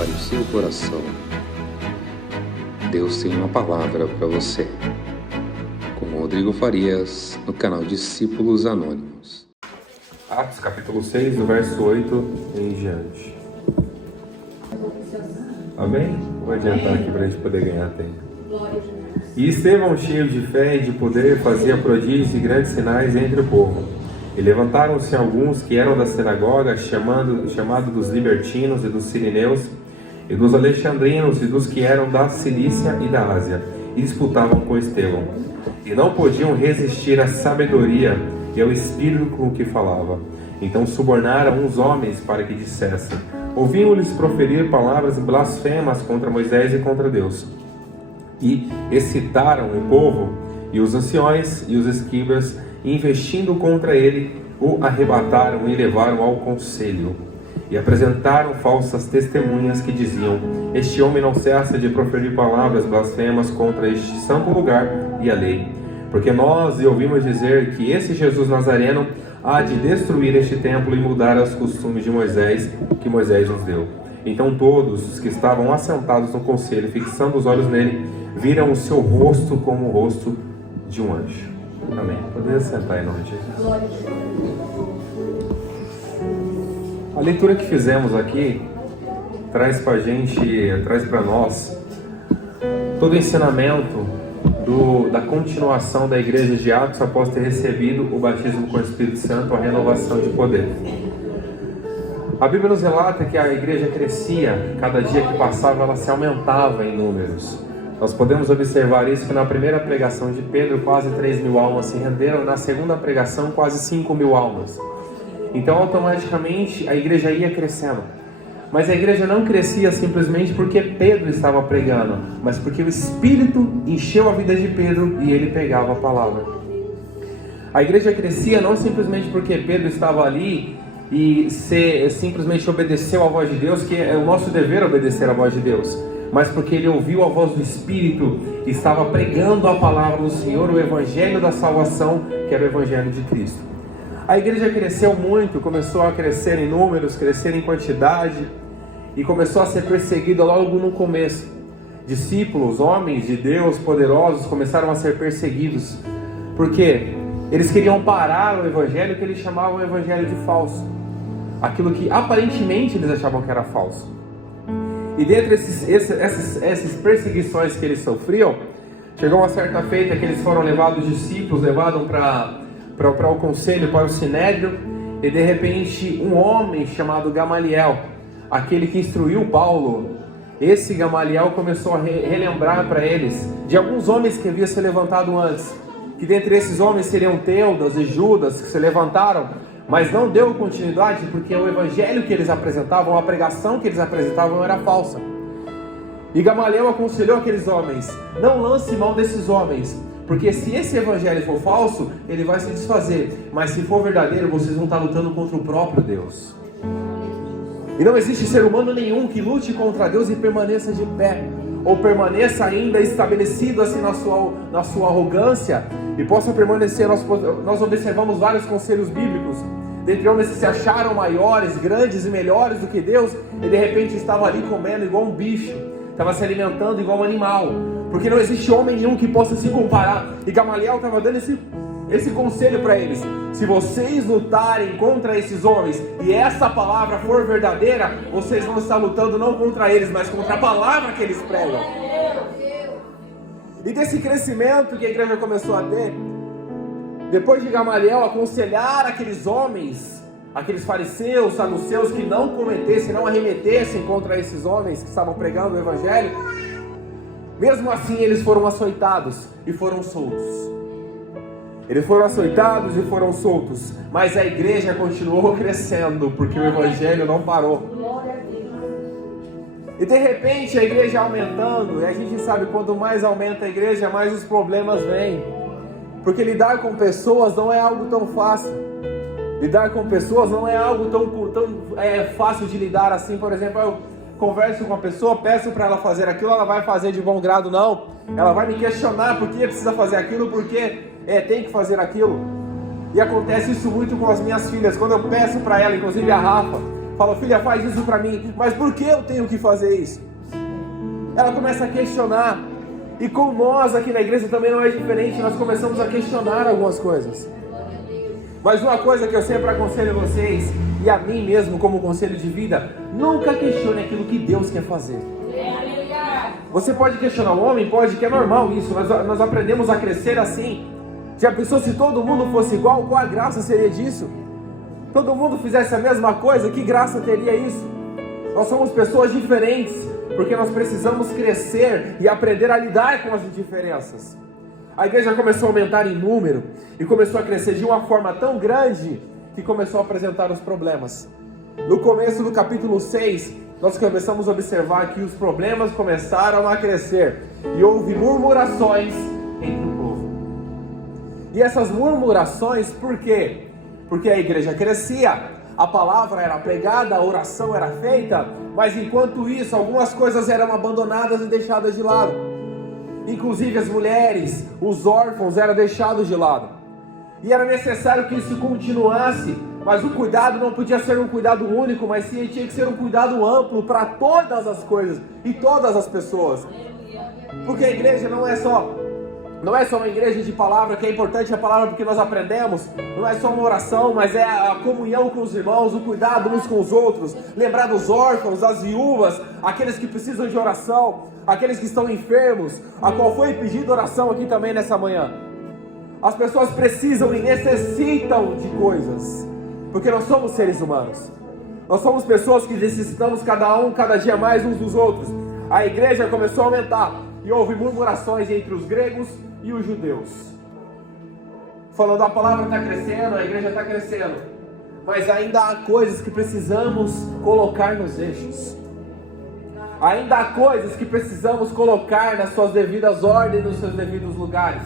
para o seu coração. Deus tem uma palavra para você. Com Rodrigo Farias, no canal Discípulos Anônimos. Atos capítulo 6, do verso 8 em diante. Amém? Vou adiantar aqui para a gente poder ganhar tempo. E Estevão, cheio de fé e de poder, fazia prodígios e grandes sinais entre o povo. E levantaram-se alguns que eram da sinagoga, chamado dos libertinos e dos sirineus, e dos alexandrinos e dos que eram da Cilícia e da Ásia, e disputavam com Estevão. E não podiam resistir à sabedoria e ao espírito com o que falava. Então subornaram uns homens para que dissessem. Ouviam-lhes proferir palavras blasfemas contra Moisés e contra Deus. E excitaram o povo e os anciões e os escribas, e investindo contra ele, o arrebataram e levaram ao conselho. E apresentaram falsas testemunhas que diziam: este homem não cessa de proferir palavras blasfemas contra este santo lugar e a lei. Porque nós ouvimos dizer que esse Jesus Nazareno há de destruir este templo e mudar os costumes de Moisés, que Moisés nos deu. Então todos os que estavam assentados no conselho, fixando os olhos nele, viram o seu rosto como o rosto de um anjo. Amém. Poderia sentar em nome de Jesus. A leitura que fizemos aqui traz para nós todo o ensinamento da continuação da igreja de Atos após ter recebido o batismo com o Espírito Santo, a renovação de poder. A Bíblia nos relata que a igreja crescia, cada dia que passava ela se aumentava em números. Nós podemos observar isso que na primeira pregação de Pedro quase 3.000 almas se renderam, na segunda pregação quase 5.000 almas. Então automaticamente a igreja ia crescendo. Mas a igreja não crescia simplesmente porque Pedro estava pregando, mas porque o Espírito encheu a vida de Pedro e ele pregava a palavra. A igreja crescia não simplesmente porque Pedro estava ali e simplesmente obedeceu à voz de Deus, que é o nosso dever obedecer à voz de Deus, mas porque ele ouviu a voz do Espírito que estava pregando a palavra do Senhor, o Evangelho da salvação, que era o Evangelho de Cristo. A igreja cresceu muito, começou a crescer em números, crescer em quantidade, e começou a ser perseguida logo no começo. Discípulos, homens de Deus poderosos começaram a ser perseguidos, porque eles queriam parar o Evangelho que eles chamavam o Evangelho de falso, aquilo que aparentemente eles achavam que era falso. E dentre essas perseguições que eles sofriam, chegou uma certa feita que eles foram levados, discípulos, levados para o conselho, para o sinédrio, e de repente um homem chamado Gamaliel, aquele que instruiu Paulo, esse Gamaliel começou a relembrar para eles de alguns homens que haviam se levantado antes, que dentre esses homens seriam Teudas e Judas, que se levantaram, mas não deu continuidade porque o evangelho que eles apresentavam, a pregação que eles apresentavam era falsa. E Gamaliel aconselhou aqueles homens: não lance mão desses homens, porque se esse evangelho for falso, ele vai se desfazer, mas se for verdadeiro, vocês vão estar lutando contra o próprio Deus. E não existe ser humano nenhum que lute contra Deus e permaneça de pé, ou permaneça ainda estabelecido assim na sua arrogância, e possa permanecer. Nós observamos vários conselhos bíblicos, dentre homens que se acharam maiores, grandes e melhores do que Deus, e de repente estavam ali comendo igual um bicho, estava se alimentando igual um animal, porque não existe homem nenhum que possa se comparar. E Gamaliel estava dando esse conselho para eles: se vocês lutarem contra esses homens e essa palavra for verdadeira, vocês vão estar lutando não contra eles, mas contra a palavra que eles pregam. E desse crescimento que a igreja começou a ter, depois de Gamaliel aconselhar aqueles homens, aqueles fariseus, saduceus, que não cometessem, não arremetessem contra esses homens que estavam pregando o evangelho, mesmo assim eles foram açoitados e foram soltos. Eles foram açoitados e foram soltos, mas a igreja continuou crescendo, porque o evangelho não parou. E de repente a igreja aumentando, e a gente sabe que quanto mais aumenta a igreja, mais os problemas vêm. Porque lidar com pessoas não é algo tão fácil. Lidar com pessoas não é algo tão fácil de lidar assim. Por exemplo, eu converso com uma pessoa, peço para ela fazer aquilo, ela vai fazer de bom grado? Não. Ela vai me questionar por que precisa fazer aquilo, por que tem que fazer aquilo. E acontece isso muito com as minhas filhas. Quando eu peço para ela, inclusive a Rafa, Fala, filha, faz isso para mim, mas por que eu tenho que fazer isso? Ela começa a questionar. E com nós aqui na igreja também não é diferente, nós começamos a questionar algumas coisas. Mas uma coisa que eu sempre aconselho a vocês, e a mim mesmo como conselho de vida, nunca questione aquilo que Deus quer fazer. Você pode questionar o homem, pode, que é normal isso, nós aprendemos a crescer assim. Já pensou se todo mundo fosse igual, qual a graça seria disso? Todo mundo fizesse a mesma coisa, que graça teria isso? Nós somos pessoas diferentes, porque nós precisamos crescer e aprender a lidar com as diferenças. A igreja começou a aumentar em número e começou a crescer de uma forma tão grande que começou a apresentar os problemas. No começo do capítulo 6, nós começamos a observar que os problemas começaram a crescer e houve murmurações entre o povo. E essas murmurações, por quê? Porque a igreja crescia, a palavra era pregada, a oração era feita, mas enquanto isso, algumas coisas eram abandonadas e deixadas de lado. Inclusive as mulheres, os órfãos eram deixados de lado. E era necessário que isso continuasse, mas o cuidado não podia ser um cuidado único, mas sim tinha que ser um cuidado amplo para todas as coisas e todas as pessoas. Porque a igreja não é só uma igreja de palavra, que é importante a palavra porque nós aprendemos, não é só uma oração, mas é a comunhão com os irmãos, o cuidado uns com os outros, lembrar dos órfãos, das viúvas, aqueles que precisam de oração, aqueles que estão enfermos, a qual foi pedido oração aqui também nessa manhã. As pessoas precisam e necessitam de coisas, porque nós somos seres humanos, nós somos pessoas que necessitamos cada dia mais uns dos outros. A igreja começou a aumentar e houve murmurações entre os gregos e os judeus, falando, a palavra está crescendo, a igreja está crescendo, mas ainda há coisas que precisamos colocar nos eixos, ainda há coisas que precisamos colocar nas suas devidas ordens, nos seus devidos lugares.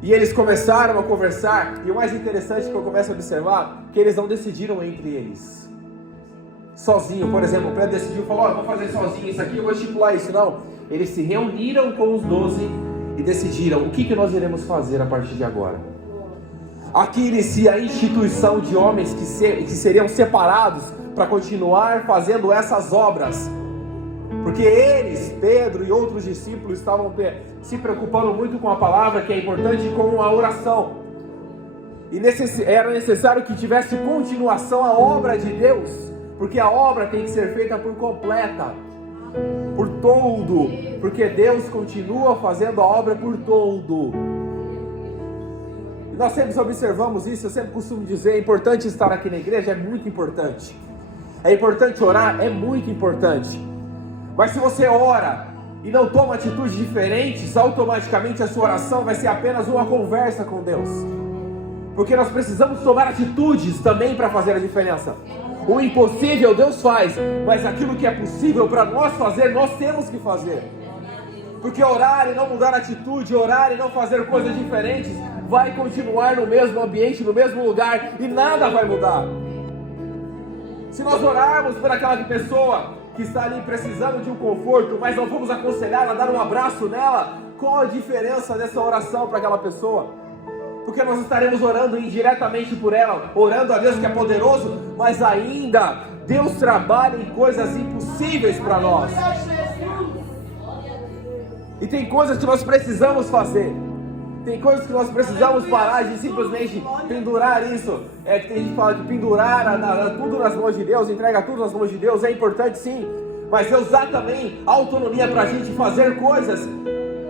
E eles começaram a conversar, e o mais interessante que eu começo a observar, que eles não decidiram entre eles, sozinho. Por exemplo, o Pedro decidiu, falou, vou fazer sozinho isso aqui, eu vou estipular isso. Não, eles se reuniram com os 12 e decidiram o que nós iremos fazer a partir de agora. Aqui inicia a instituição de homens que seriam separados para continuar fazendo essas obras, porque eles, Pedro e outros discípulos, estavam se preocupando muito com a palavra, que é importante, com a oração, e era necessário que tivesse continuação a obra de Deus, porque a obra tem que ser feita por completa, por todo, porque Deus continua fazendo a obra por todo. E nós sempre observamos isso, eu sempre costumo dizer, é importante estar aqui na igreja, é muito importante. É importante orar, é muito importante. Mas se você ora e não toma atitudes diferentes, automaticamente a sua oração vai ser apenas uma conversa com Deus. Porque nós precisamos tomar atitudes também para fazer a diferença. O impossível Deus faz, mas aquilo que é possível para nós fazer, nós temos que fazer. Porque orar e não mudar a atitude, orar e não fazer coisas diferentes, vai continuar no mesmo ambiente, no mesmo lugar, e nada vai mudar. Se nós orarmos por aquela pessoa que está ali precisando de um conforto, mas não vamos aconselhá-la, dar um abraço nela, qual a diferença dessa oração para aquela pessoa? Porque nós estaremos orando indiretamente por ela, orando a Deus que é poderoso, mas ainda Deus trabalha em coisas impossíveis para nós. E tem coisas que nós precisamos fazer, tem coisas que nós precisamos parar de simplesmente pendurar isso. Que tem gente que fala que pendurar tudo nas mãos de Deus, entrega tudo nas mãos de Deus, é importante sim, mas Deus dá também autonomia para a gente fazer coisas,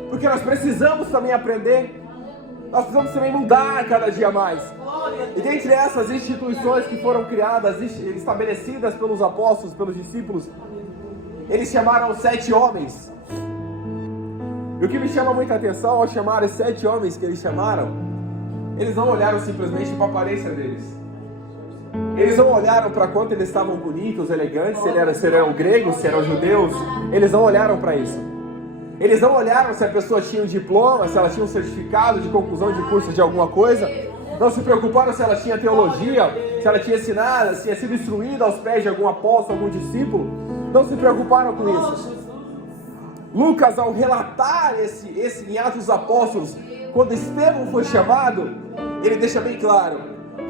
porque nós precisamos também aprender. Nós precisamos também mudar cada dia mais. E dentre essas instituições que foram criadas, estabelecidas pelos apóstolos, pelos discípulos, eles chamaram 7 homens. E o que me chama muita atenção ao chamar os 7 homens que eles chamaram, eles não olharam simplesmente para a aparência deles. Eles não olharam para quanto eles estavam bonitos, elegantes, se eram gregos, se eram judeus. Eles não olharam para isso. Eles não olharam se a pessoa tinha um diploma, se ela tinha um certificado de conclusão de curso de alguma coisa. Não se preocuparam se ela tinha teologia, se ela tinha ensinado, se tinha sido instruída aos pés de algum apóstolo, algum discípulo. Não se preocuparam com isso. Lucas, ao relatar esse em Atos dos Apóstolos, quando Estevão foi chamado, ele deixa bem claro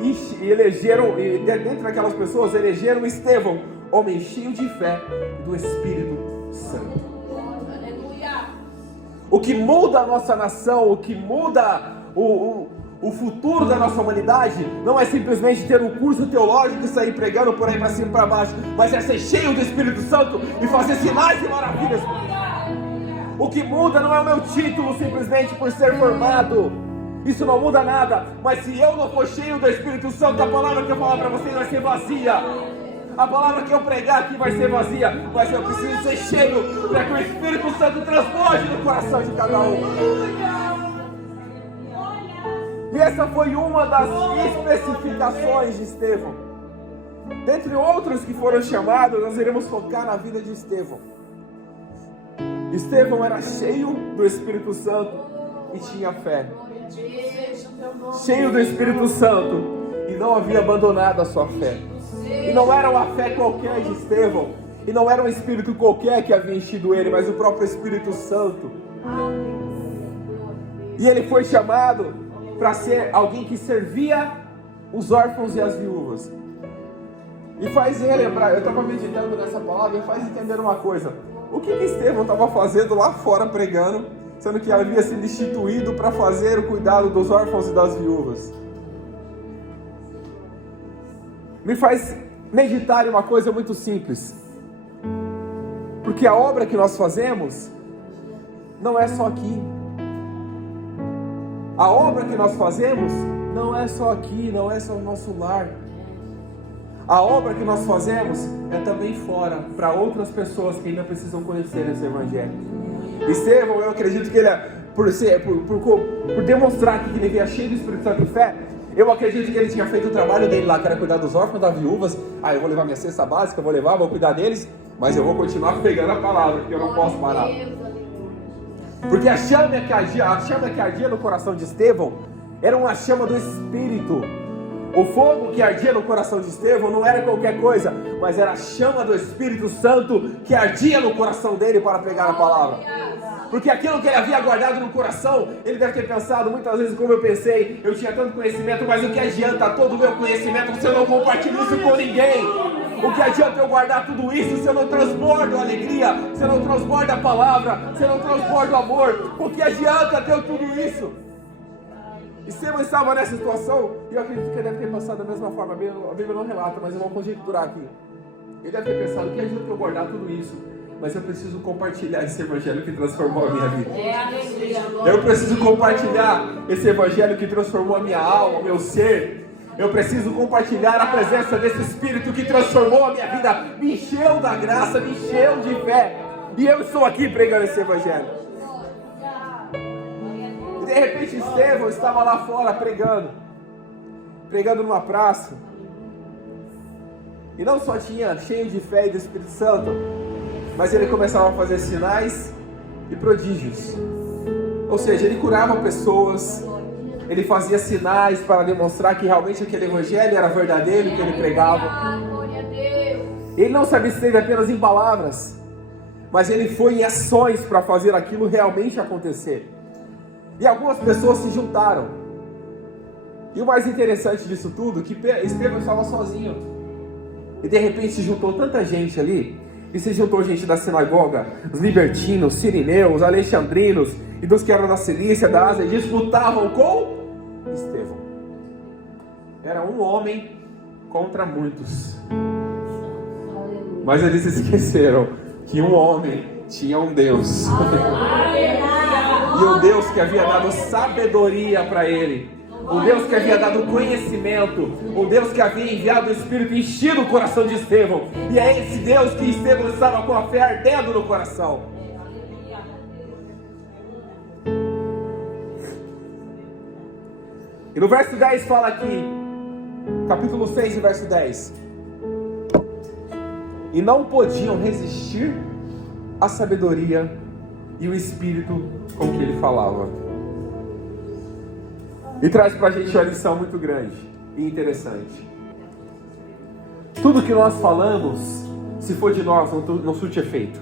e elegeram, e dentro daquelas pessoas, elegeram Estevão, homem cheio de fé do Espírito Santo. O que muda a nossa nação, o que muda o futuro da nossa humanidade, não é simplesmente ter um curso teológico e sair pregando por aí para cima e para baixo, mas é ser cheio do Espírito Santo e fazer sinais e maravilhas. O que muda não é o meu título simplesmente por ser formado, isso não muda nada, mas se eu não for cheio do Espírito Santo, a palavra que eu falar para vocês vai ser vazia. A palavra que eu pregar aqui vai ser vazia, mas eu preciso ser cheio para que o Espírito Santo transborde no coração de cada um. E essa foi uma das especificações de Estevão. Dentre outros que foram chamados, nós iremos focar na vida de Estevão. Estevão era cheio do Espírito Santo e tinha fé. Cheio do Espírito Santo e não havia abandonado a sua fé. E não era uma fé qualquer de Estevão, e não era um espírito qualquer que havia enchido ele, mas o próprio Espírito Santo. E ele foi chamado para ser alguém que servia os órfãos e as viúvas. E faz ele lembrar, eu estava meditando nessa palavra, e faz entender uma coisa. O que Estevão estava fazendo lá fora pregando, sendo que havia sido instituído para fazer o cuidado dos órfãos e das viúvas? Me faz meditar em uma coisa muito simples. Porque a obra que nós fazemos não é só aqui. A obra que nós fazemos não é só aqui, não é só no nosso lar. A obra que nós fazemos é também fora, para outras pessoas que ainda precisam conhecer esse Evangelho. Estevão, eu acredito que ele, por demonstrar que ele veio cheio do Espírito Santo e fé, eu acredito que ele tinha feito o trabalho dele lá, que era cuidar dos órfãos, das viúvas. Eu vou levar minha cesta básica, vou cuidar deles, mas eu vou continuar pegando a palavra, porque eu não posso parar. Porque a chama que ardia no coração de Estevão era uma chama do Espírito. O fogo que ardia no coração de Estevão não era qualquer coisa, mas era a chama do Espírito Santo que ardia no coração dele para pregar a palavra. Porque aquilo que ele havia guardado no coração, ele deve ter pensado muitas vezes como eu pensei, eu tinha tanto conhecimento, mas o que adianta todo o meu conhecimento se eu não compartilho isso com ninguém? O que adianta eu guardar tudo isso se eu não transbordo a alegria, se eu não transbordo a palavra, se eu não transbordo o amor? O que adianta ter tudo isso? Estevão estava nessa situação, e eu acredito que ele deve ter pensado da mesma forma. A Bíblia não relata, mas eu vou conjecturar aqui. Ele deve ter pensado, o que adianta eu guardar tudo isso? Mas eu preciso compartilhar esse Evangelho que transformou a minha vida. Eu preciso compartilhar esse Evangelho que transformou a minha alma, o meu ser. Eu preciso compartilhar a presença desse Espírito que transformou a minha vida, me encheu da graça, me encheu de fé. E eu estou aqui pregando esse Evangelho. E de repente Estevão estava lá fora pregando numa praça. E não só tinha cheio de fé e do Espírito Santo, mas ele começava a fazer sinais e prodígios. Ou seja, ele curava pessoas, ele fazia sinais para demonstrar que realmente aquele Evangelho era verdadeiro, que ele pregava. Ele não se absteve apenas em palavras, mas ele foi em ações para fazer aquilo realmente acontecer. E algumas pessoas se juntaram. E o mais interessante disso tudo, que Estevão estava sozinho. E de repente se juntou tanta gente ali. E se juntou gente da sinagoga, os libertinos, sirineus, alexandrinos e dos que eram da Cilícia, da Ásia, disputavam com Estevão. Era um homem contra muitos. Mas eles esqueceram que um homem tinha um Deus. E o Deus que havia dado sabedoria para ele. O Deus que havia dado conhecimento, o Deus que havia enviado o Espírito enchido o coração de Estevão. E é esse Deus que Estevão estava com a fé ardendo no coração. E no verso 10 fala aqui, capítulo 6, verso 10. E não podiam resistir à sabedoria e o Espírito com que ele falava. E traz pra gente uma lição muito grande e interessante. Tudo que nós falamos, se for de nós, não surte efeito.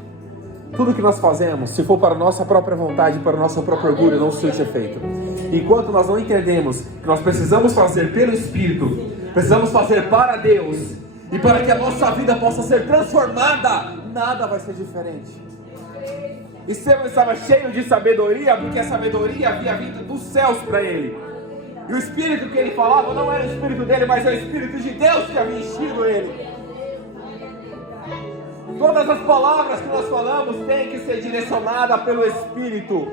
Tudo que nós fazemos, se for para a nossa própria vontade, para o nosso próprio orgulho, não surte efeito. Enquanto nós não entendemos que nós precisamos fazer pelo Espírito, precisamos fazer para Deus, e para que a nossa vida possa ser transformada, nada vai ser diferente. Estevão estava cheio de sabedoria, porque a sabedoria havia vindo dos céus para ele. E o Espírito que ele falava não era o Espírito dele, mas é o Espírito de Deus que havia enchido ele. Todas as palavras que nós falamos têm que ser direcionadas pelo Espírito.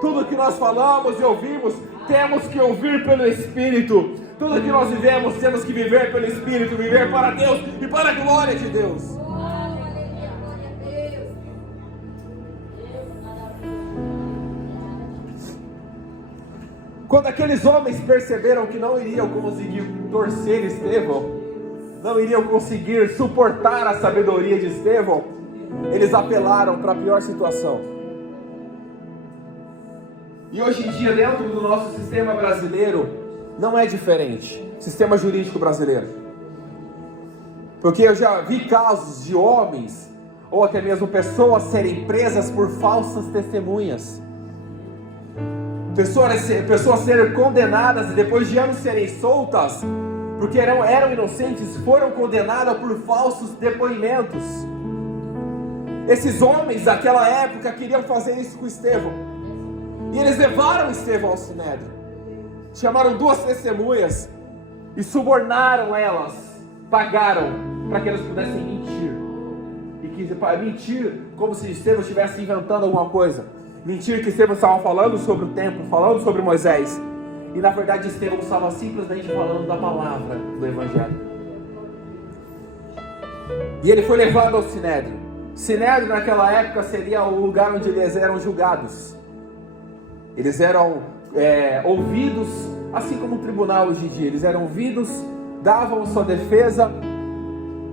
Tudo que nós falamos e ouvimos, temos que ouvir pelo Espírito. Tudo que nós vivemos, temos que viver pelo Espírito, viver para Deus e para a glória de Deus. Quando aqueles homens perceberam que não iriam conseguir torcer Estevão, não iriam conseguir suportar a sabedoria de Estevão, eles apelaram para a pior situação. E hoje em dia, dentro do nosso sistema brasileiro, não é diferente, sistema jurídico brasileiro. Porque eu já vi casos de homens, ou até mesmo pessoas serem presas por falsas testemunhas. Pessoas serem condenadas e depois de anos serem soltas, porque eram inocentes, foram condenadas por falsos depoimentos. Esses homens daquela época queriam fazer isso com Estevão. E eles levaram Estevão ao Sinédrio. Chamaram 2 testemunhas e subornaram elas, pagaram para que elas pudessem mentir. E que mentir como se Estevão estivesse inventando alguma coisa. Mentir que Estevão estava falando sobre o templo, falando sobre Moisés. E na verdade Estevão estava simplesmente falando da palavra do Evangelho. E ele foi levado ao Sinédrio. Sinédrio naquela época seria o lugar onde eles eram julgados. Eles eram ouvidos, assim como o tribunal hoje em dia. Eles eram ouvidos, davam sua defesa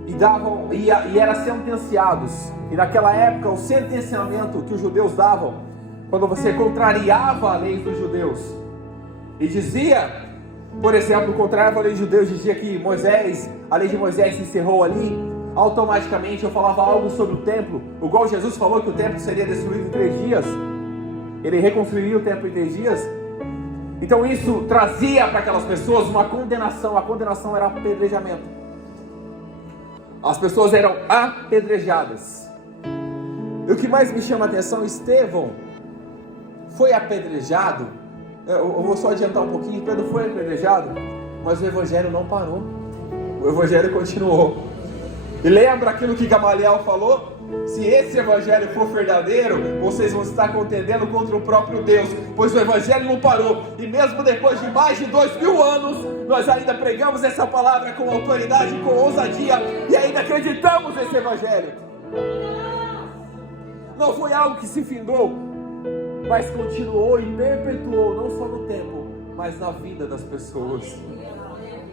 e eram sentenciados. E naquela época o sentenciamento que os judeus davam, quando você contrariava a lei dos judeus e dizia, por exemplo, contrariava a lei dos judeus, dizia que a lei de Moisés se encerrou ali, automaticamente eu falava algo sobre o templo, igual Jesus falou que o templo seria destruído em 3 dias, ele reconstruiria o templo em 3 dias. Então isso trazia para aquelas pessoas uma condenação. A condenação era apedrejamento. As pessoas eram apedrejadas. E o que mais me chama a atenção, Estevão foi apedrejado. Eu vou só adiantar um pouquinho. Pedro foi apedrejado, mas o Evangelho não parou. O Evangelho continuou. E lembra aquilo que Gamaliel falou? Se esse Evangelho for verdadeiro, vocês vão estar contendendo contra o próprio Deus, pois o Evangelho não parou. E mesmo depois de mais de 2000 anos, nós ainda pregamos essa palavra com autoridade, com ousadia, e ainda acreditamos nesse Evangelho. Não foi algo que se findou, mas continuou e perpetuou, não só no tempo, mas na vida das pessoas.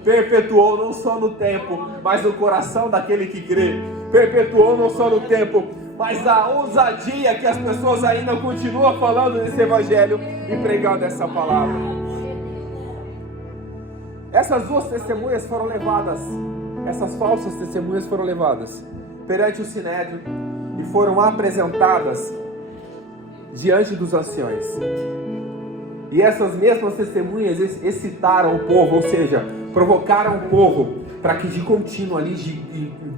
Perpetuou não só no tempo, mas no coração daquele que crê. Perpetuou não só no tempo, mas a ousadia que as pessoas ainda continuam falando desse Evangelho e pregando essa palavra. Essas 2 testemunhas foram levadas, essas falsas testemunhas foram levadas perante o Sinédrio e foram apresentadas diante dos anciões. E essas mesmas testemunhas excitaram o povo, ou seja, provocaram o povo para que de contínuo ali,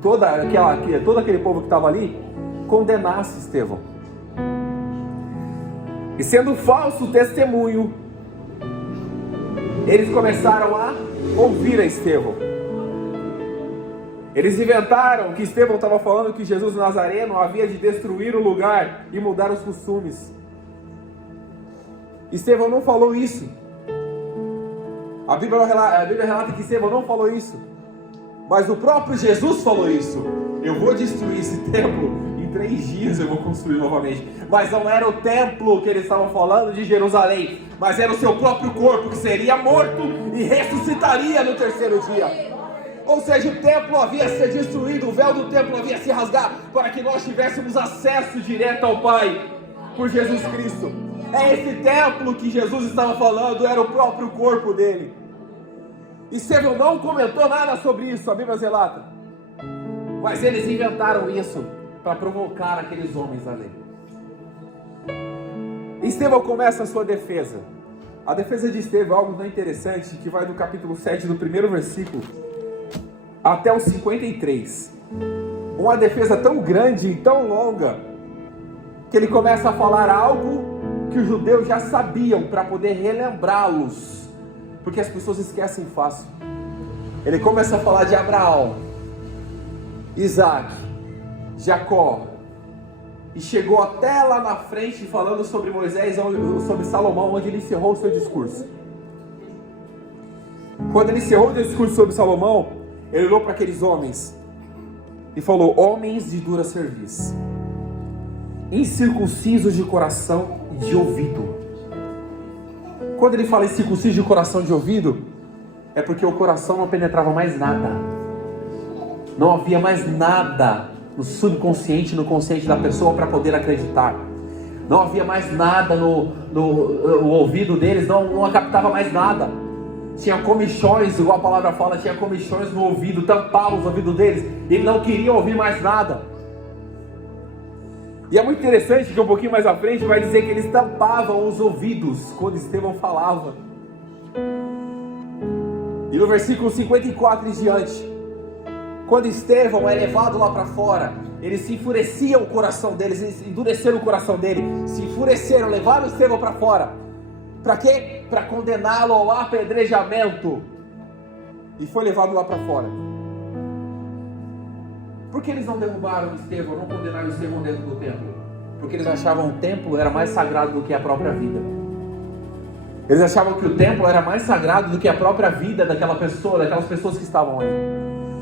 todo aquele povo que estava ali, condenasse Estevão. E sendo falso testemunho, eles começaram a ouvir a Estevão. Eles inventaram que Estevão estava falando que Jesus Nazareno havia de destruir o lugar e mudar os costumes. Estevão não falou isso. A Bíblia relata que Estevão não falou isso, mas o próprio Jesus falou isso. Eu vou destruir esse templo, em 3 dias eu vou construir novamente. Mas não era o templo que eles estavam falando de Jerusalém, mas era o seu próprio corpo que seria morto e ressuscitaria no 3º dia. Ou seja, o templo havia sido destruído, o véu do templo havia se rasgar, para que nós tivéssemos acesso direto ao Pai, por Jesus Cristo. É esse templo que Jesus estava falando, era o próprio corpo dele. E Estevão não comentou nada sobre isso, a Bíblia relata. Mas eles inventaram isso para provocar aqueles homens ali. Estevão começa a sua defesa. A defesa de Estevão é algo tão interessante que vai do capítulo 7, do primeiro versículo, até o 53. Uma defesa tão grande e tão longa, que ele começa a falar algo que os judeus já sabiam, para poder relembrá-los, porque as pessoas esquecem fácil. Ele começa a falar de Abraão, Isaac, Jacó, e chegou até lá na frente falando sobre Moisés, sobre Salomão, onde ele encerrou o seu discurso. Quando ele encerrou o discurso sobre Salomão, ele olhou para aqueles homens e falou: homens de dura cerviz, incircuncisos de coração e de ouvido. Quando ele fala incircunciso de coração e de ouvido, é porque o coração não penetrava mais nada. Não havia mais nada no subconsciente, no consciente da pessoa para poder acreditar. Não havia mais nada no ouvido deles, não captava mais nada. Tinha comichões, igual a palavra fala, tinha comichões no ouvido, tampavam os ouvidos deles. Eles não queriam ouvir mais nada. E é muito interessante que um pouquinho mais à frente vai dizer que eles tampavam os ouvidos quando Estevão falava. E no versículo 54 em diante, quando Estevão é levado lá para fora, eles se enfureciam o coração deles, eles endureceram o coração dele, se enfureceram, levaram Estevão para fora. Para quê? Para condená-lo ao apedrejamento. E foi levado lá para fora. Por que eles não derrubaram Estevão, não condenaram Estevão dentro do templo? Porque eles achavam que o templo era mais sagrado do que a própria vida. Eles achavam que o templo era mais sagrado do que a própria vida daquela pessoa, daquelas pessoas que estavam ali.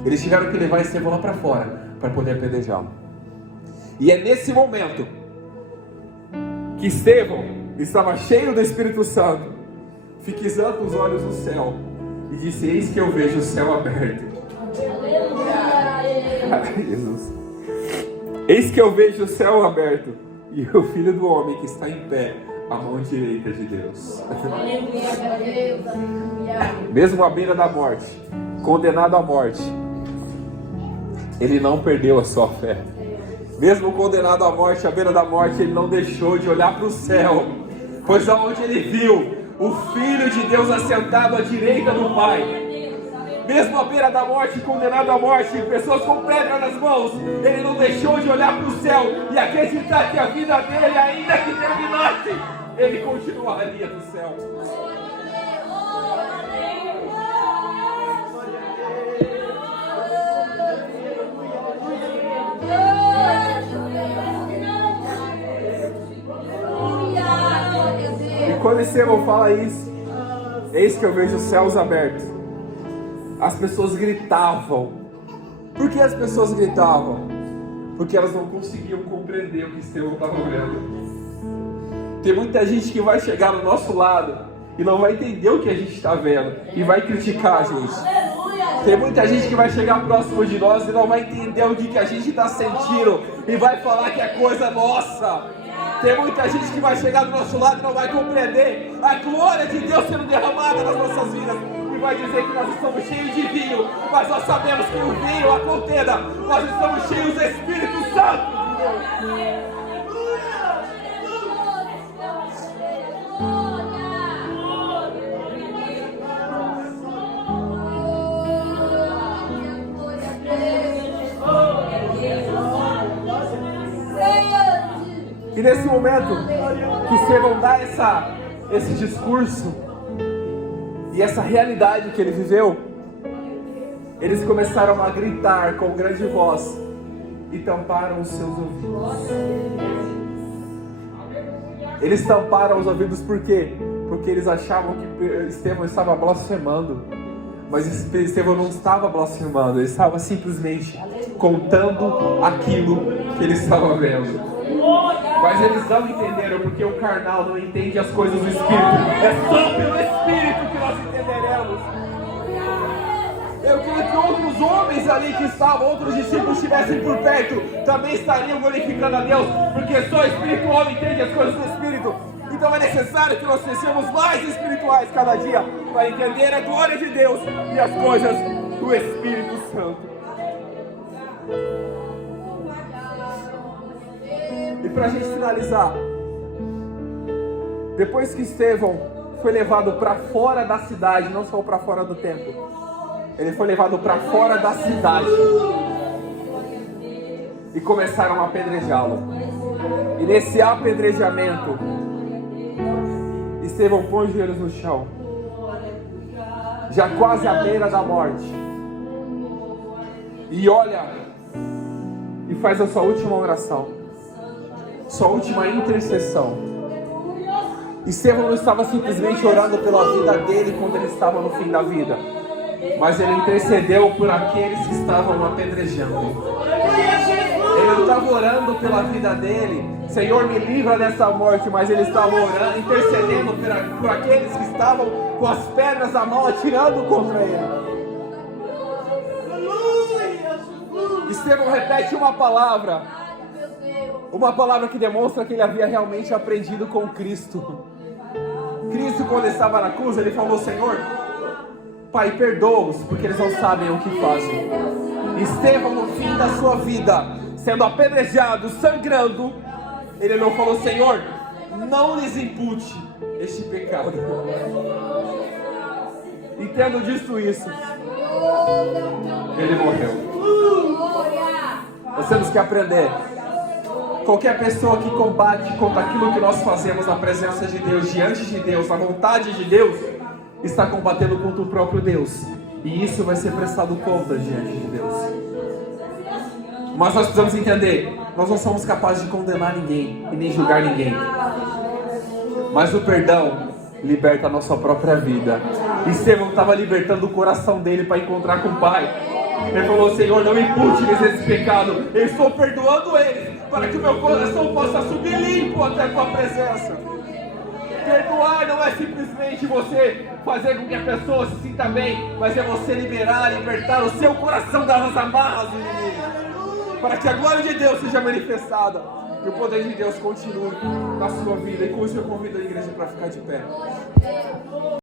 Eles tiveram que levar Estevão lá para fora, para poder apedrejá-lo. E é nesse momento que Estevão estava cheio do Espírito Santo, fixando os olhos no céu, e disse: eis que eu vejo o céu aberto. Jesus. Eis que eu vejo o céu aberto, e o Filho do Homem que está em pé, à mão direita de Deus. Mesmo à beira da morte, condenado à morte, ele não perdeu a sua fé. Mesmo condenado à morte, à beira da morte, ele não deixou de olhar para o céu, pois aonde ele viu o Filho de Deus assentado à direita do Pai, mesmo à beira da morte, condenado à morte, pessoas com pedra nas mãos, ele não deixou de olhar para o céu e acreditar que a vida dele, ainda que terminasse, ele continuaria no céu. E quando Estevão fala isso, eis que eu vejo os céus abertos, as pessoas gritavam. Por que as pessoas gritavam? Porque elas não conseguiam compreender o que Estevão estava vendo. Tem muita gente que vai chegar no nosso lado e não vai entender o que a gente está vendo e vai criticar a gente. Tem muita gente que vai chegar próximo de nós e não vai entender o que a gente está sentindo e vai falar que é coisa nossa. Tem muita gente que vai chegar do nosso lado e não vai compreender a glória de Deus sendo derramada nas nossas vidas. E vai dizer que nós estamos cheios de vinho, mas nós sabemos que o vinho, a contenda, nós estamos cheios do Espírito Santo de Deus. E nesse momento que Estevão dá esse discurso e essa realidade que ele viveu, eles começaram a gritar com grande voz e tamparam os seus ouvidos. Eles tamparam os ouvidos por quê? Porque eles achavam que Estevão estava blasfemando. Mas Estevão não estava blasfemando, ele estava simplesmente contando aquilo que ele estava vendo. Mas eles não entenderam, porque o carnal não entende as coisas do Espírito. É só pelo Espírito que nós entenderemos. Eu creio que outros homens ali que estavam, outros discípulos estivessem por perto, também estariam glorificando a Deus, porque só o Espírito homem entende as coisas do Espírito. Então é necessário que nós sejamos mais espirituais cada dia, para entender a glória de Deus e as coisas do Espírito Santo. E para a gente finalizar, Depois que Estevão foi levado para fora da cidade, não só para fora do templo, ele foi levado para fora da cidade e começaram a apedrejá-lo. E nesse apedrejamento, Estevão põe os joelhos no chão, já quase à beira da morte, e olha e faz a sua última oração, sua última intercessão. Estevão não estava simplesmente orando pela vida dele quando ele estava no fim da vida, mas ele intercedeu por aqueles que estavam apedrejando. Ele não estava orando pela vida dele, Senhor, me livra dessa morte, mas ele estava orando, intercedendo por aqueles que estavam com as pedras na mão, atirando contra ele. Estevão repete uma palavra que demonstra que ele havia realmente aprendido com Cristo. Cristo, quando estava na cruz, ele falou: Senhor, Pai, perdoa-os, porque eles não sabem o que fazem. Estevão, no fim da sua vida, sendo apedrejado, sangrando, ele não falou: Senhor, não lhes impute este pecado. E tendo dito isso, ele morreu. Nós temos que aprender. Qualquer pessoa que combate contra aquilo que nós fazemos na presença de Deus, diante de Deus, na vontade de Deus, está combatendo contra o próprio Deus. E isso vai ser prestado conta diante de Deus. Mas nós precisamos entender, nós não somos capazes de condenar ninguém e nem julgar ninguém. Mas o perdão liberta a nossa própria vida. Estevão estava libertando o coração dele para encontrar com o Pai. Ele falou: Senhor, não impute-lhes esse pecado. Eu estou perdoando eles, para que o meu coração possa subir limpo até a tua presença. Perdoar não é simplesmente você fazer com que a pessoa se sinta bem, mas é você libertar o seu coração das amarras do inimigo, para que a glória de Deus seja manifestada e o poder de Deus continue na sua vida. E com isso eu convido a igreja para ficar de pé.